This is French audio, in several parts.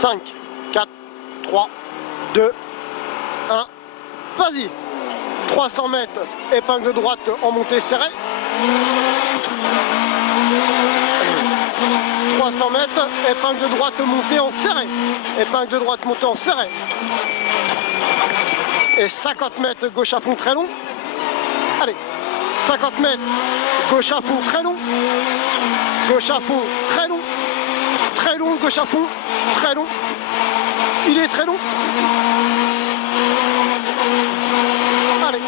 5, 4, 3, 2, 1, vas-y. 300 mètres, épingle droite en montée serrée. 300 mètres, épingle droite montée en serré. Épingle droite montée en serré. Et 50 mètres, gauche à fond très long. Allez, 50 mètres, gauche à fond très long. Gauche à fond très long. Très long, gauche à fond, très long. Il est très long. Allez.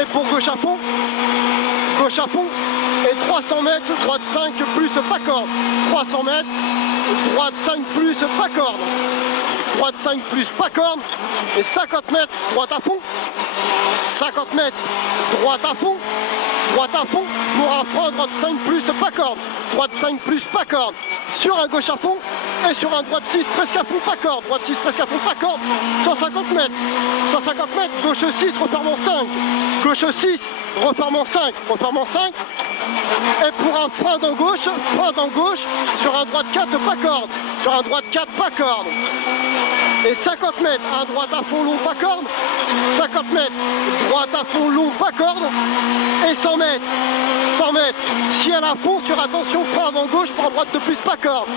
Et pour gauche à fond, et 300 mètres, droite 5 plus pas corde. 300 mètres, droite 5 plus pas corde. Droite 5 plus pas corde. Et 50 mètres, droite à fond. 50 mètres, droite à fond. Droite à fond pour un frein, droite 5 plus pas corde. Droite 5 plus pas corde. Sur un gauche à fond et sur un droite 6 presque à fond pas corde. Droite 6 presque à fond pas corde. 150 mètres. 150 mètres, gauche 6, referme en 5. Gauche 6, referme en 5. Referme en 5. Et pour un frein dans gauche, sur un droite 4 pas corde. Sur un droite 4 pas corde. Et 50 mètres, un droite à fond long pas corde. 50 mètres, droite à fond long pas corde. Et 100 mètres, ciel à fond sur attention, frein avant gauche pour un droite de plus pas corde.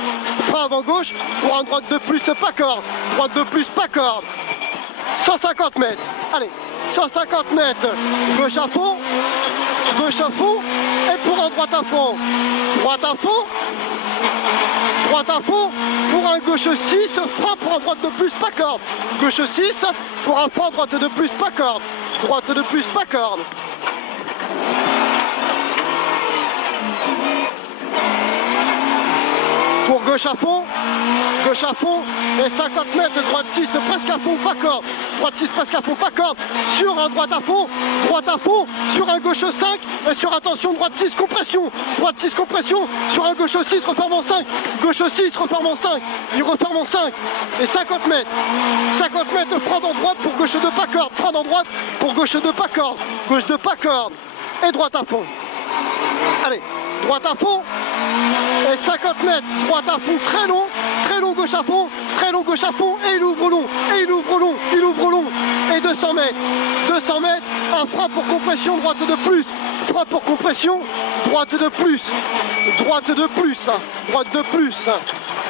Frein avant gauche pour un droite de plus pas corde. Droite de plus pas corde. 150 mètres, allez, 150 mètres, gauche à fond, et pour un droite à fond, droite à fond, pour un gauche 6, frein pour un droite de plus pas corde. Gauche 6, pour un frein droite de plus pas corde. Droite de plus pas corde. Pour gauche à fond, et 50 mètres, droite 6, presque à fond, pas corde. Droite 6, presque à fond, pas corde. Sur un droite à fond, sur un gauche 5, et sur attention, droite 6, compression. Droite 6, compression, sur un gauche 6, referme en 5. Gauche 6, referme en 5. Il referme en 5. Et 50 mètres, frein dans droite pour gauche 2, pas corde. Frein dans droite pour gauche 2, pas corde. Gauche 2, pas corde. Et droite à fond. Allez, droite à fond. Et 50 mètres, droite à fond, très long, gauche à fond, et il ouvre long, et 200 mètres, un frein pour compression, droite de plus, frein pour compression, droite de plus,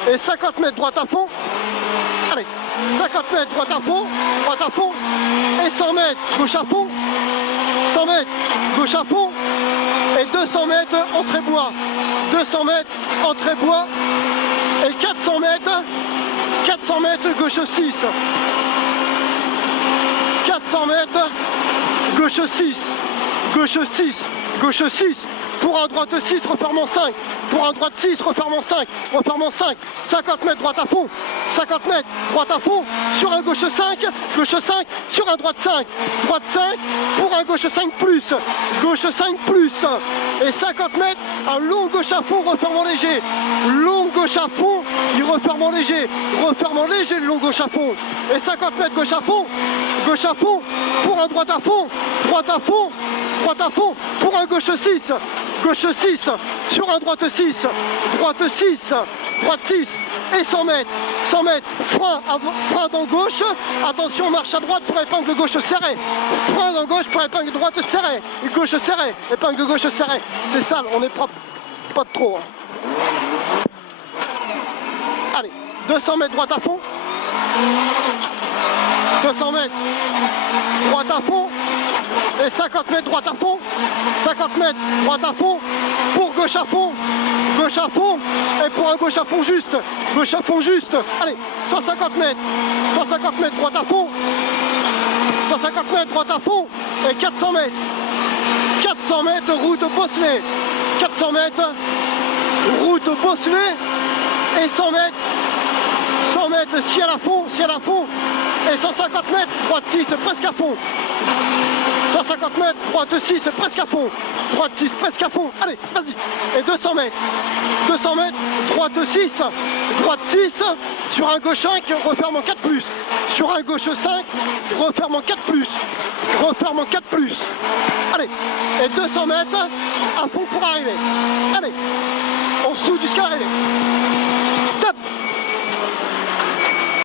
et 50 mètres, droite à fond, allez, 50 mètres, droite à fond, et 100 mètres, gauche à fond, et 200 mètres, entrée bois, 200 mètres, entrée bois, et 400 mètres, gauche 6, 400 mètres, gauche 6, pour un droite 6, referme en 5, pour un droite 6, referme en 5, 50 mètres, droite à fond, 50 mètres, droite à fond, sur un gauche 5, sur un droite 5, pour un gauche 5 plus, et 50 mètres, un long gauche à fond, refermant léger, long gauche à fond, il referme en léger, le long gauche à fond, et 50 mètres, gauche à fond, pour un droite à fond, pour un gauche 6, sur un droite 6, et 100 mètres, frein dans gauche, attention, marche à droite pour épingle gauche serrée, frein dans gauche pour épingle droite serrée, gauche serrée, épingle gauche serrée, c'est sale, on est propre, pas de trop. Hein. Allez, 200 mètres, droite à fond, 200 mètres, droite à fond, et 50 mètres, droite à fond, 50 mètres, droite à fond, pour gauche à fond, et pour un gauche à fond juste, allez, 150 mètres, droite à fond, 150 mètres, droite à fond, et 400 mètres, route bosselée, 400 mètres, route bosselée, et 100 mètres, ciel à fond, et 150 mètres, droite 6, presque à fond, 150 mètres, droite 6, presque à fond, droite 6, presque à fond, allez, vas-y, et 200 mètres, droite 6, sur un gauche 5, referme en 4+, sur un gauche 5, referme en 4+, allez, et 200 mètres, à fond pour arriver, allez, on soude jusqu'à l'arrivée.